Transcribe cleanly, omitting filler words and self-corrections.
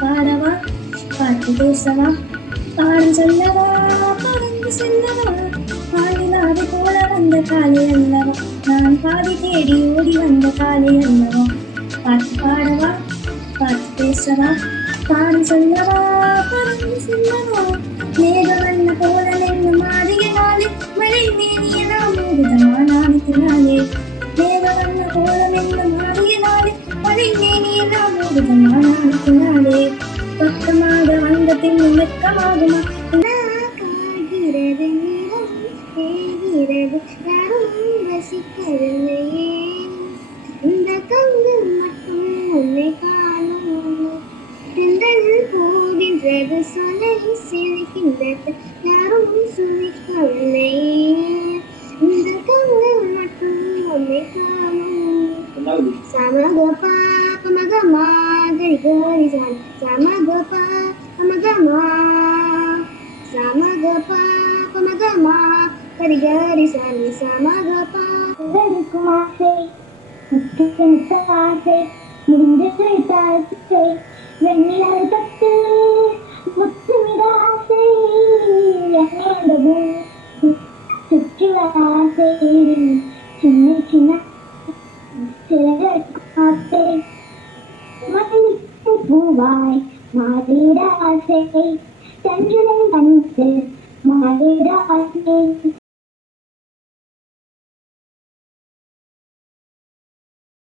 பாடவா, பாட்டு பேசவா, பாடம் சொல்லவா, பறந்து செல்லவா, பாடினாது போல வந்த காலை அல்லவா, நான் பாதி தேடி ஓடி வந்த காலை அல்லவா, பாட்டு பாடவா, பாட்டு பேசவா, பாடம் சொல்லவா, பறந்து செல்லவா, மேகவண்ண போல நின்று மாறிய நாளே, மழை மேனியெல்லாம் மூடுதமா நாணத்தினாலே, மேகவண்ண போல நின்று மாறிய நாளே, மழை மேனியெல்லாம் மூடுதமா நாணத்தினாலே, பக்கமாக வந்த பின்னும் வெட்கமாகுமா, காகிறது நேரம் தேகிறது யாரும் ரசிக்கவில்லையே, இந்த கண்கள் மட்டும் உன்னை காணும், தென்றல் போகின்றது சொலை சிரிக்கின்றது யாரும் சுமிக்கவில்லையே, இந்த கண்கள் மட்டும் உன்னை காணும். சமகபா பமகமா கரி கரி சான் சமகபா பமகமா சமகபா பமகமா கரி கரி சான் சமகபா. வெறுக்கும் ஆசை முக்கிய ஆசை முடிஞ்சு தாசை வெண்ணிலை தொட்டு முத்துமிட ஆசை என்னோட சுற்றி ஆசை சின்ன சின்ன ஆசை மல்லிகை பூவாய் மாறிட ஆசை சந்திரன் கண்டு மாறிட ஆசை